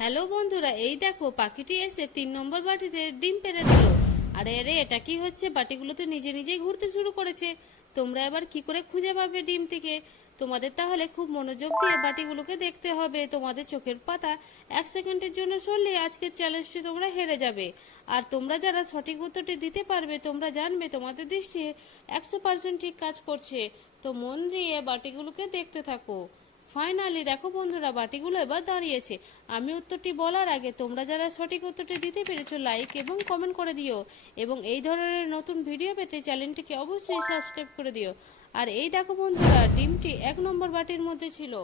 Hello বন্ধুরা, এই দেখো পাখিটি এসে 3 নম্বর বাটিতে ডিম পেড়ে দিল। আরে আরে, এটা কি হচ্ছে? বাটিগুলো তো নিজে নিজেই ঘুরতে শুরু করেছে। তোমরা এবার কি করে খুঁজে পাবে ডিম থেকে? তোমাদের তাহলে খুব মনোযোগ দিয়ে বাটিগুলোকে দেখতে হবে। তোমাদের চোখের পাতা 1 সেকেন্ডের জন্য সরলে আজকের চ্যালেঞ্জটি তোমরা হেরে যাবে। আর তোমরা যারা সঠিক উত্তরটি দিতে পারবে, তোমরা জানবে তোমাদের দৃষ্টি 100% ঠিক কাজ করছে। তো মন দিয়ে বাটিগুলোকে দেখতে থাকো। ফাইনালি দেখো বন্ধুরা, বাটিগুলো এবার দাঁড়িয়েছে। আমি উত্তরটি বলার আগে তোমরা যারা সঠিক উত্তরটি দিতে পেরেছো, লাইক এবং কমেন্ট করে দিও। এবং এই ধরনের নতুন ভিডিও পেতে চ্যানেলটিকে অবশ্যই সাবস্ক্রাইব করে দিও। আর এই দেখো বন্ধুরা, ডিমটি 1 নম্বর বাটির মধ্যে ছিল।